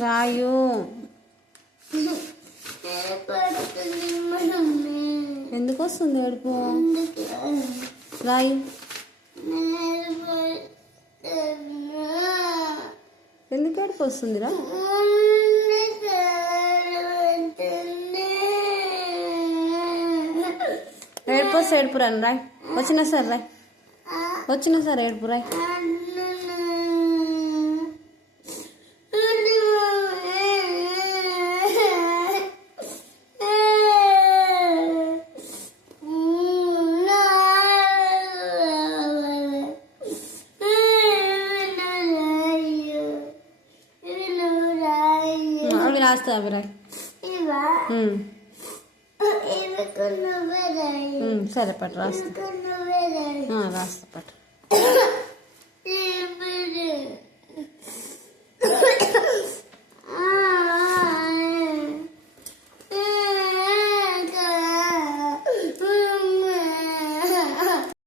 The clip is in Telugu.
రాయు. ఎందుకు వస్తుంది ఏడుపు? రాయు. ఎందుకు ఏడుపు వస్తుందిరా? ఏడుపు వస్తే ఏడుపు రాను రాయ్. వచ్చినా సార్ రాయ్. వచ్చినా సార్ ఏడుపు రాయ్. అవి రాస్తా అవి రాయ్. సరే పట్టు రాస్తా. రాస్తా పట్టు.